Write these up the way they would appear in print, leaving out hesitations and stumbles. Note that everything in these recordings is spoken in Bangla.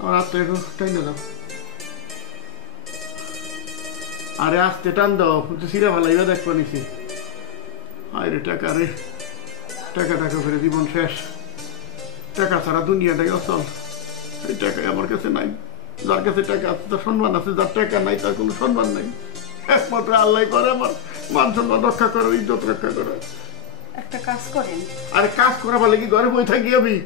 আমার হাতটা একটু টাইনে দাও। আরে আস্তে টান দাও, সিরা ভালাইবা দেখবা নিছি। আরে টাকা রে, টাকা টাকা করে জীবন শেষ। টাকা ছাড়া দুনিয়াটাই অচল। এই টাকা আমার কাছে নাই। যার কাছে টাকা আছে তার সম্মান আছে, যার টাকা নাই তার কোনো সম্মান নাই। একমাত্র আল্লাহ করে আমার মান সম্মান রক্ষা করে, ইজ্জত রক্ষা করে। একটা কাজ করেন। আরে কাজ করা বলে কি ঘরে বই থাকি আমি?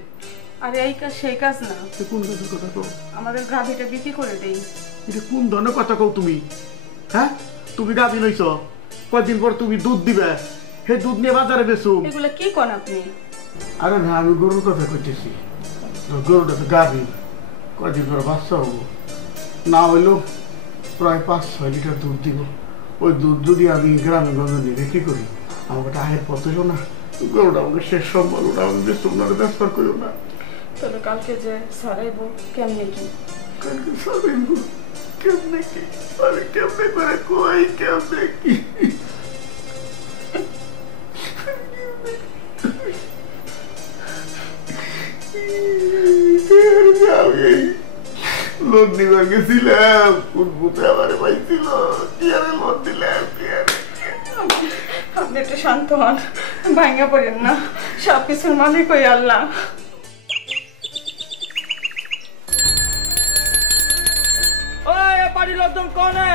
আরে এই কাজ সেই কাজ না। কোন কাজের কথা কও? আমাদের গাভীটা বিক্রি করে দেই। এটা কোন ধরনের কথা কও তুমি? হ্যাঁ, তুমি গাভী লইছ, কয়েকদিন পর তুমি দুধ দিবে, সেই দুধ নিয়ে বাজারে বেচো। এগুলো কি কোন আপনি? আরে না, আমি গরুর কথা কইতেছি। গরুটা তো গাভী, কয়েকদিন পর বাচ্চা হবো, না হইলেও প্রায় 5-6 লিটার দুধ দিব। ওই দুধ যদি আমি গ্রামে গঞ্জে নিয়ে বিক্রি করি, আমাকে একটা আয়ের পথ হইল না। গরুটা আমাকে শেষ সম্বল, ওটা আমি বেশ ওনারা ব্যবহার করিও না। তাহলে কালকে যে সারাইব কেমনে কি? কালকে সারাইব কেমনে কি? আরে কেমনে করে কই, কেমনে কি? লোন নিবার গেছিলাম, কোন বুথে আমারে পাইছিল, কি আরে লোন দিলাম, কি আরে। আপনি একটু শান্ত হন, ভাঙা পড়েন না, সবকিছুর মালিক ওই আল্লাহ। বাড়ির লোকজন কোনে?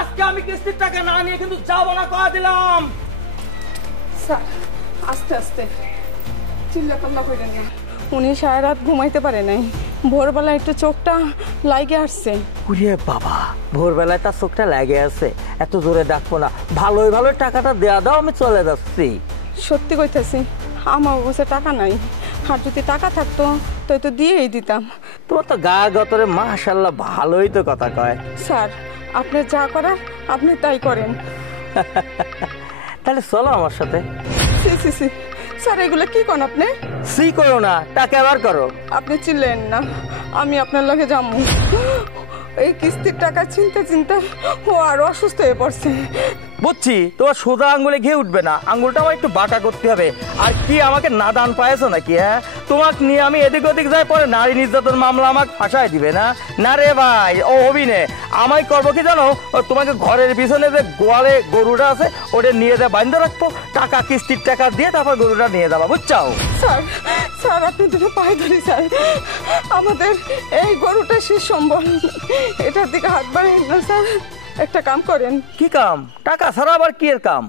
আজকে আমি কিস্তির টাকা না নিয়ে কিন্তু যাবো না, কয়া দিলাম। স্যার আস্তে আস্তে, চিল্লাপাল্লা করেন না। উনি সারা রাত ঘুমাইতে পারে নাই, ভোরবেলা একটু চোখটা লাগে আসছে। উরে বাবা, ভোরবেলায় তার চোখটা লাগে আছে, এত জোরে ডাকবো না, ভালোই ভালো টাকাটা দেয়া দাও, আমি চলে যাচ্ছি। সত্যি কইতেছি, আমার কাছে টাকা নাই, আর যদি টাকা থাকতো তো তো দিয়েই দিতাম। তোমার তো গা গতরে মাশাআল্লাহ ভালোই তো কথা কয়। স্যার আপনি যা করার আপনি তাই করেন। তাহলে চলো আমার সাথে। সি সি সি স্যার, এগুলো কি কোন আপনি? সি করো না, টাকা আবার করো। আপনি চিনলেন না, আমি আপনার লগে যাবো। এই কিস্তির টাকা চিন্তা চিন্তা ও আরো অসুস্থ হয়ে পড়ছে। বুঝছি, তোমার সোজা আঙ্গুলে ঘিয়ে উঠবে না, আঙ্গুলটা আমার একটু বাঁকা করতে হবে। আর কি আমাকে নাদান পাইছো নাকি? হ্যাঁ, তোমাকে নিয়ে আমি এদিক ওদিক যাই, পরে নারী নির্যাতন মামলা আমাকে ফাঁসাই দিবে না? না রে ভাই, ও অভিনে আমায় করবো কি জানো, তোমাকে ঘরের পিছনে যে গোয়ালে গরুটা আছে ওটা নিয়ে যা বাঁধতে রাখবো, টাকা কিস্তির টাকা দিয়ে তারপর গরুটা নিয়ে যাবা, বুঝছো? স্যার স্যার আপনি দুটো পায়ে ধরি স্যার, আমাদের এই গরুটা শেষ সম্বল, এটার দিকে হাত বাড়াবেন না স্যার। একটা কাম করেন। কি কাম? টাকা ছাড়া আবার কি এর কাম?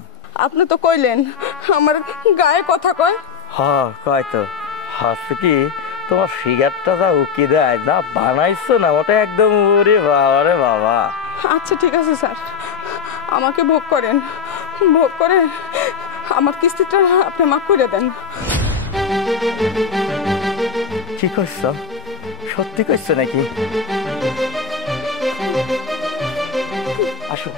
আপনি তো কইলেন আমার গায়ে কথা কয়। হ্যাঁ কয় তো, হচ্ছে কি তোমার ফিগারটা যা উকি দেয় না, বানাইছো না ওটা একদম, ওরে বাবা রে বাবা। আচ্ছা ঠিক আছে স্যার, আমাকে ভোগ করেন, ভোগ করে আমার কিস্তিটা আপনি মাফ করে দেন। কি করছো? সত্যি করছো নাকি? আসো।